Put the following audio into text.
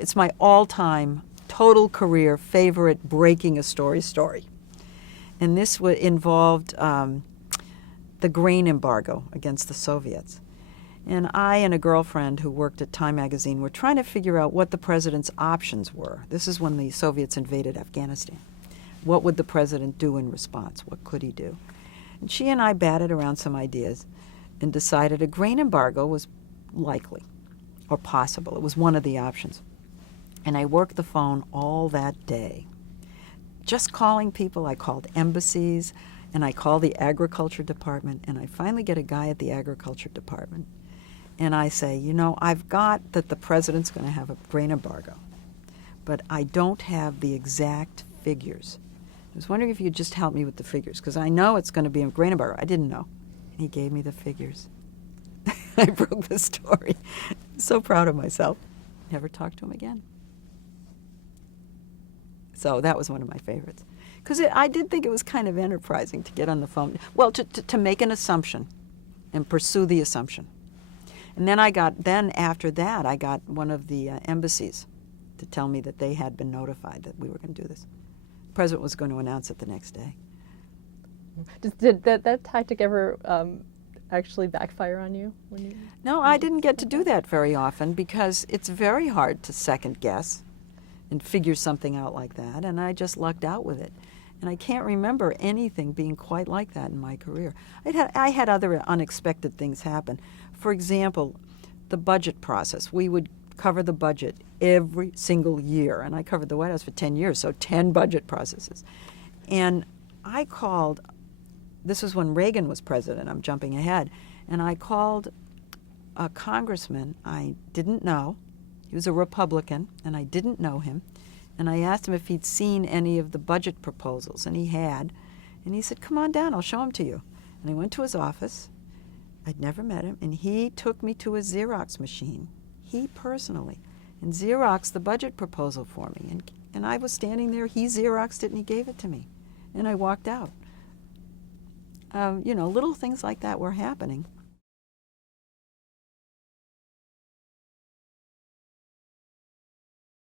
It's my all-time, total career favorite breaking a story. And this involved the grain embargo against the Soviets. And I and a girlfriend who worked at Time magazine were trying to figure out what the president's options were. This is when the Soviets invaded Afghanistan. What would the president do in response? What could he do? And she and I batted around some ideas and decided a grain embargo was likely or possible. It was one of the options. And I worked the phone all that day. Just calling people. I called embassies, and I called the agriculture department, and I finally get a guy at the agriculture department. And I say, you know, I've got that the president's going to have a grain embargo, but I don't have the exact figures. I was wondering if you could just help me with the figures, because I know it's going to be a grain embargo. I didn't know. And he gave me the figures. I broke the story. So proud of myself. Never talked to him again. So that was one of my favorites. Because I did think it was kind of enterprising to get on the phone. Well, to make an assumption and pursue the assumption. And then after that, I got one of the embassies to tell me that they had been notified that we were going to do this. The president was going to announce it the next day. Did that tactic ever actually backfire on you? No, I didn't get to do that very often because it's very hard to second guess and figure something out like that, and I just lucked out with it. And I can't remember anything being quite like that in my career. I had other unexpected things happen. For example, the budget process. We would cover the budget every single year, and I covered the White House for 10 years, so 10 budget processes. And I called, this was when Reagan was president, I'm jumping ahead, and I called a congressman I didn't know. He was a Republican, and I didn't know him. And I asked him if he'd seen any of the budget proposals, and he had. And he said, come on down, I'll show them to you. And I went to his office. I'd never met him, and he took me to a Xerox machine, he personally, and Xeroxed the budget proposal for me. And I was standing there, he Xeroxed it, and he gave it to me. And I walked out. You know, little things like that were happening.